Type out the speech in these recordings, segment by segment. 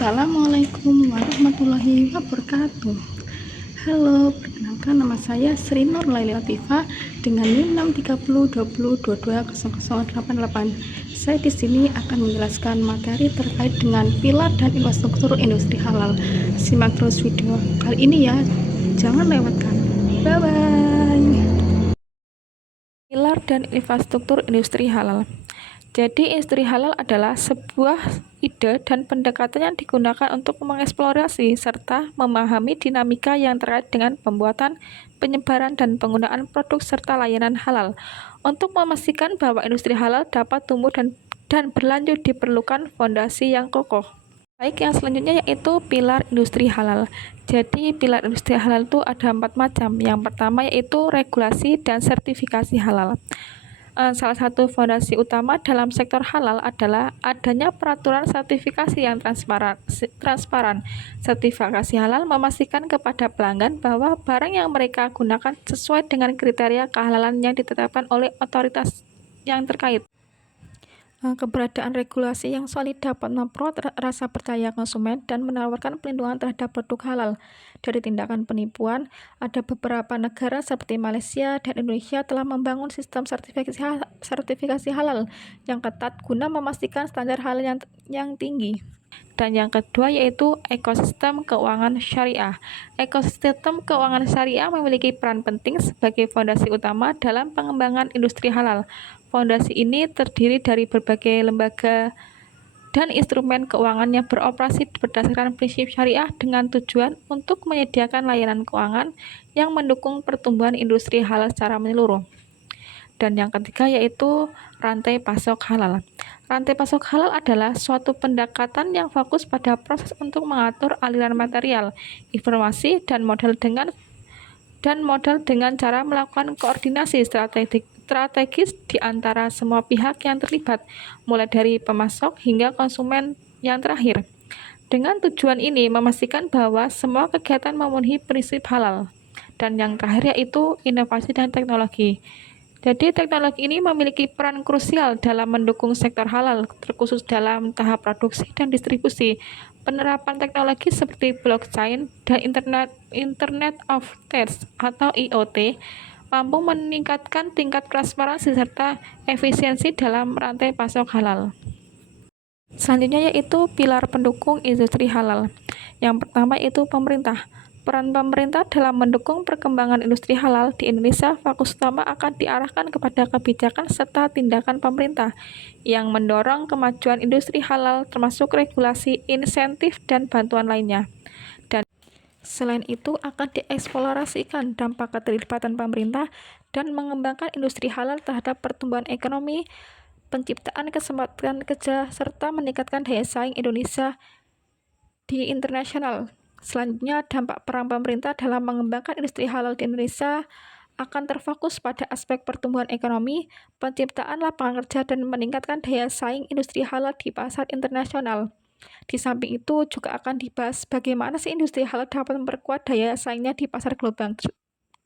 Assalamualaikum warahmatullahi wabarakatuh. Halo, perkenalkan nama saya Sri Nur Laili Latifah dengan NIM 63020220088. Saya di sini akan menjelaskan materi terkait dengan pilar dan infrastruktur industri halal. Simak terus video kali ini ya, jangan lewatkan. Bye bye. Pilar dan infrastruktur industri halal. Jadi, industri halal adalah sebuah ide dan pendekatan yang digunakan untuk mengeksplorasi serta memahami dinamika yang terkait dengan pembuatan, penyebaran, dan penggunaan produk serta layanan halal. Untuk memastikan bahwa industri halal dapat tumbuh dan berlanjut diperlukan fondasi yang kokoh. Baik, yang selanjutnya yaitu pilar industri halal. Jadi, pilar industri halal itu ada 4 macam. Yang pertama yaitu regulasi dan sertifikasi halal. Salah satu fondasi utama dalam sektor halal adalah adanya peraturan sertifikasi yang transparan. Sertifikasi halal memastikan kepada pelanggan bahwa barang yang mereka gunakan sesuai dengan kriteria kehalalan yang ditetapkan oleh otoritas yang terkait. Keberadaan regulasi yang solid dapat memperkuat rasa percaya konsumen dan menawarkan pelindungan terhadap produk halal dari tindakan penipuan. Ada beberapa negara seperti Malaysia dan Indonesia telah membangun sistem sertifikasi halal yang ketat guna memastikan standar halal yang tinggi. Dan yang kedua yaitu ekosistem keuangan syariah. Ekosistem keuangan syariah memiliki peran penting sebagai fondasi utama dalam pengembangan industri halal. Fondasi ini terdiri dari berbagai lembaga dan instrumen keuangan yang beroperasi berdasarkan prinsip syariah dengan tujuan untuk menyediakan layanan keuangan yang mendukung pertumbuhan industri halal secara menyeluruh. Dan yang ketiga yaitu rantai pasok halal. Rantai pasok halal adalah suatu pendekatan yang fokus pada proses untuk mengatur aliran material, informasi, dan modal dengan cara melakukan koordinasi strategis di antara semua pihak yang terlibat, mulai dari pemasok hingga konsumen yang terakhir. Dengan tujuan ini memastikan bahwa semua kegiatan memenuhi prinsip halal. Dan yang terakhir yaitu inovasi dan teknologi. Jadi teknologi ini memiliki peran krusial dalam mendukung sektor halal, terkhusus dalam tahap produksi dan distribusi. Penerapan teknologi seperti blockchain dan Internet of Things atau IoT mampu meningkatkan tingkat transparansi serta efisiensi dalam rantai pasok halal. Selanjutnya yaitu pilar pendukung industri halal. Yang pertama yaitu pemerintah. Peran pemerintah dalam mendukung perkembangan industri halal di Indonesia fokus utama akan diarahkan kepada kebijakan serta tindakan pemerintah yang mendorong kemajuan industri halal termasuk regulasi, insentif, dan bantuan lainnya. Dan selain itu akan dieksplorasikan dampak keterlibatan pemerintah dan mengembangkan industri halal terhadap pertumbuhan ekonomi, penciptaan kesempatan kerja, serta meningkatkan daya saing Indonesia di internasional. Selanjutnya, dampak peran pemerintah dalam mengembangkan industri halal di Indonesia akan terfokus pada aspek pertumbuhan ekonomi, penciptaan lapangan kerja, dan meningkatkan daya saing industri halal di pasar internasional. Di samping itu juga akan dibahas bagaimana sih industri halal dapat memperkuat daya saingnya di pasar global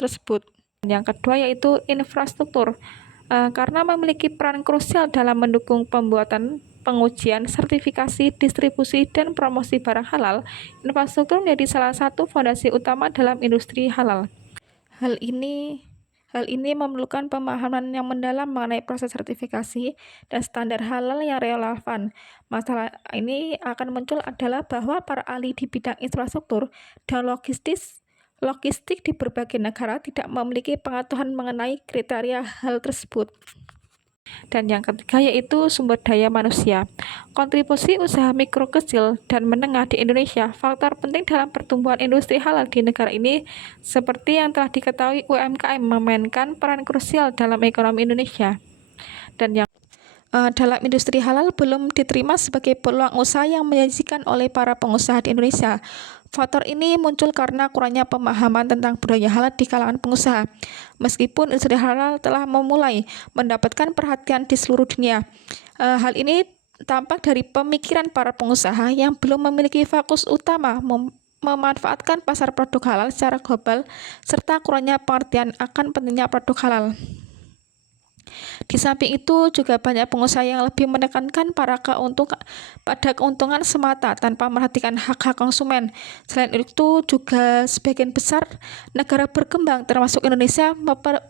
tersebut. Yang kedua yaitu infrastruktur. Karena memiliki peran krusial dalam mendukung pembuatan, pengujian, sertifikasi, distribusi, dan promosi barang halal, infrastruktur menjadi salah satu fondasi utama dalam industri halal. Hal ini memerlukan pemahaman yang mendalam mengenai proses sertifikasi dan standar halal yang relevan. Masalah ini akan muncul adalah bahwa para ahli di bidang infrastruktur dan logistik di berbagai negara tidak memiliki pengetahuan mengenai kriteria hal tersebut. Dan yang ketiga yaitu sumber daya manusia. Kontribusi usaha mikro, kecil, dan menengah di Indonesia faktor penting dalam pertumbuhan industri halal di negara ini. Seperti yang telah diketahui, UMKM memainkan peran krusial dalam ekonomi Indonesia. Dan yang dalam industri halal belum diterima sebagai peluang usaha yang menjanjikan oleh para pengusaha di Indonesia. Faktor ini muncul karena kurangnya pemahaman tentang budaya halal di kalangan pengusaha. Meskipun industri halal telah memulai mendapatkan perhatian di seluruh dunia, hal ini tampak dari pemikiran para pengusaha yang belum memiliki fokus utama memanfaatkan pasar produk halal secara global serta kurangnya pengertian akan pentingnya produk halal. Di samping itu, juga banyak pengusaha yang lebih menekankan pada keuntungan semata tanpa memperhatikan hak-hak konsumen. Selain itu, juga sebagian besar negara berkembang, termasuk Indonesia,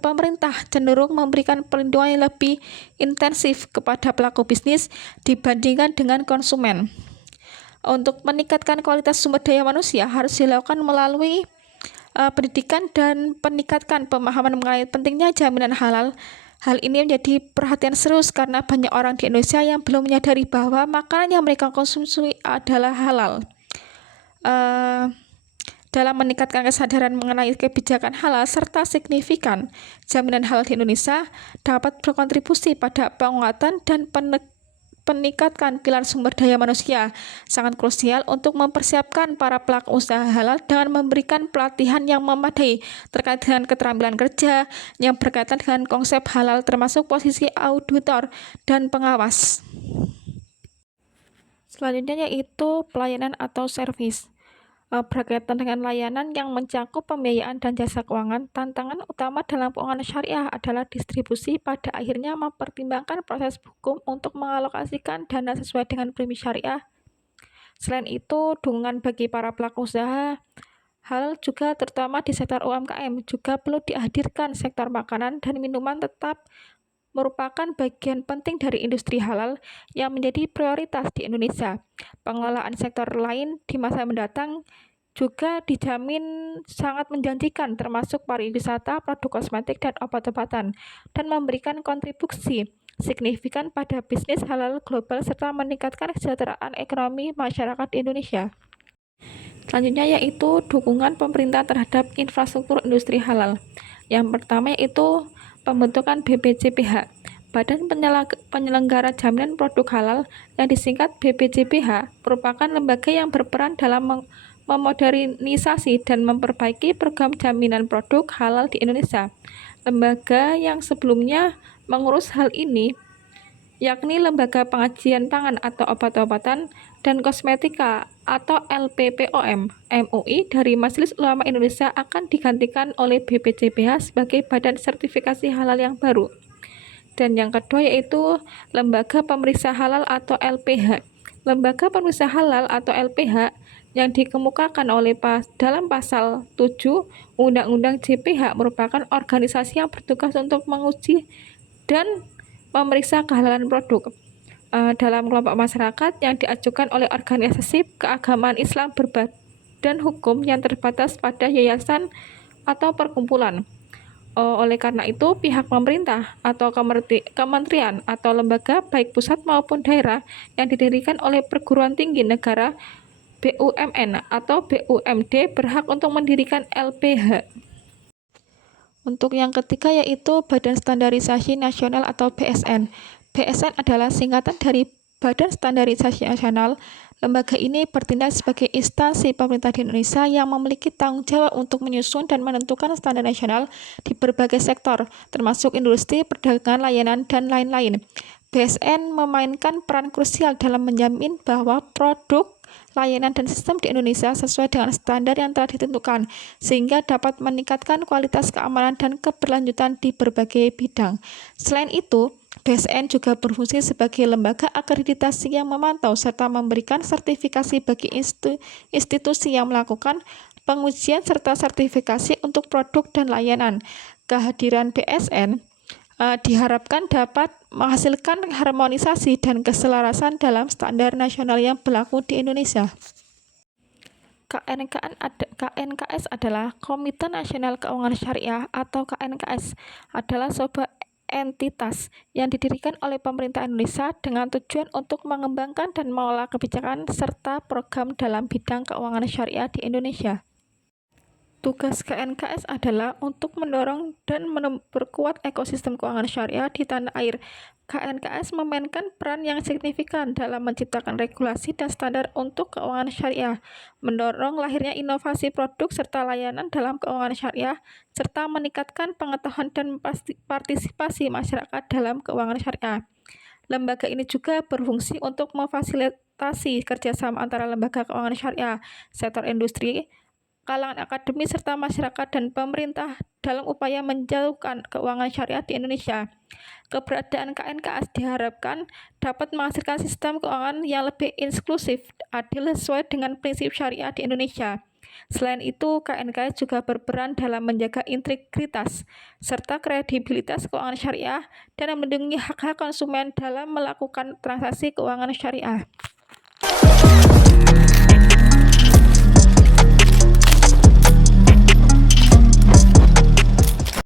pemerintah cenderung memberikan perlindungan yang lebih intensif kepada pelaku bisnis dibandingkan dengan konsumen. Untuk meningkatkan kualitas sumber daya manusia harus dilakukan melalui pendidikan dan meningkatkan pemahaman mengenai pentingnya jaminan halal. Hal ini menjadi perhatian serius karena banyak orang di Indonesia yang belum menyadari bahwa makanan yang mereka konsumsi adalah halal. Dalam meningkatkan kesadaran mengenai kebijakan halal serta signifikan, jaminan halal di Indonesia dapat berkontribusi pada penguatan dan peningkatkan pilar sumber daya manusia. Sangat krusial untuk mempersiapkan para pelaku usaha halal dengan memberikan pelatihan yang memadai terkait dengan keterampilan kerja yang berkaitan dengan konsep halal, termasuk posisi auditor dan pengawas. Selanjutnya yaitu pelayanan atau servis. Berkaitan dengan layanan yang mencakup pembiayaan dan jasa keuangan, tantangan utama dalam keuangan syariah adalah distribusi, pada akhirnya mempertimbangkan proses hukum untuk mengalokasikan dana sesuai dengan prinsip syariah. Selain itu, dukungan bagi para pelaku usaha halal juga terutama di sektor UMKM juga perlu dihadirkan. Sektor makanan dan minuman tetap merupakan bagian penting dari industri halal yang menjadi prioritas di Indonesia. Pengelolaan sektor lain di masa mendatang juga dijamin sangat menjanjikan, termasuk pariwisata, produk kosmetik, dan obat-obatan, dan memberikan kontribusi signifikan pada bisnis halal global serta meningkatkan kesejahteraan ekonomi masyarakat di Indonesia. Selanjutnya yaitu dukungan pemerintah terhadap infrastruktur industri halal. Yang pertama yaitu pembentukan BPJPH, Badan Penyelenggara Jaminan Produk Halal yang disingkat BPJPH, merupakan lembaga yang berperan dalam memodernisasi dan memperbaiki program jaminan produk halal di Indonesia. Lembaga yang sebelumnya mengurus hal ini yakni Lembaga Pengajian Pangan atau Obat-obatan dan Kosmetika atau LPPOM MUI dari Majelis Ulama Indonesia akan digantikan oleh BPJPH sebagai badan sertifikasi halal yang baru. Dan yang kedua yaitu Lembaga Pemeriksa Halal atau LPH. Lembaga Pemeriksa Halal atau LPH yang dikemukakan dalam pasal 7 Undang-Undang JPH merupakan organisasi yang bertugas untuk menguji dan memeriksa kehalalan produk dalam kelompok masyarakat yang diajukan oleh organisasi keagamaan Islam berbadan hukum yang terbatas pada yayasan atau perkumpulan. Oleh karena itu, pihak pemerintah atau kementerian atau lembaga baik pusat maupun daerah yang didirikan oleh perguruan tinggi negara BUMN atau BUMD berhak untuk mendirikan LPH. Untuk yang ketiga yaitu Badan Standarisasi Nasional atau BSN. BSN adalah singkatan dari Badan Standarisasi Nasional. Lembaga ini bertindak sebagai instansi pemerintah di Indonesia yang memiliki tanggung jawab untuk menyusun dan menentukan standar nasional di berbagai sektor, termasuk industri, perdagangan, layanan, dan lain-lain. BSN memainkan peran krusial dalam menjamin bahwa produk, layanan, dan sistem di Indonesia sesuai dengan standar yang telah ditentukan, sehingga dapat meningkatkan kualitas keamanan dan keberlanjutan di berbagai bidang. Selain itu, BSN juga berfungsi sebagai lembaga akreditasi yang memantau serta memberikan sertifikasi bagi institusi yang melakukan pengujian serta sertifikasi untuk produk dan layanan. Kehadiran BSN diharapkan dapat menghasilkan harmonisasi dan keselarasan dalam standar nasional yang berlaku di Indonesia. KNKS adalah Komite Nasional Keuangan Syariah atau KNKS adalah sebuah entitas yang didirikan oleh pemerintah Indonesia dengan tujuan untuk mengembangkan dan mengelola kebijakan serta program dalam bidang keuangan syariah di Indonesia. Tugas KNKS adalah untuk mendorong dan memperkuat ekosistem keuangan syariah di tanah air. KNKS memainkan peran yang signifikan dalam menciptakan regulasi dan standar untuk keuangan syariah, mendorong lahirnya inovasi produk serta layanan dalam keuangan syariah, serta meningkatkan pengetahuan dan partisipasi masyarakat dalam keuangan syariah. Lembaga ini juga berfungsi untuk memfasilitasi kerjasama antara lembaga keuangan syariah, sektor industri, kalangan akademis serta masyarakat dan pemerintah dalam upaya menjauhkan keuangan syariah di Indonesia. Keberadaan KNKAS diharapkan dapat menghasilkan sistem keuangan yang lebih inklusif, adil sesuai dengan prinsip syariah di Indonesia. Selain itu, KNKAS juga berperan dalam menjaga integritas serta kredibilitas keuangan syariah dan melindungi hak-hak konsumen dalam melakukan transaksi keuangan syariah.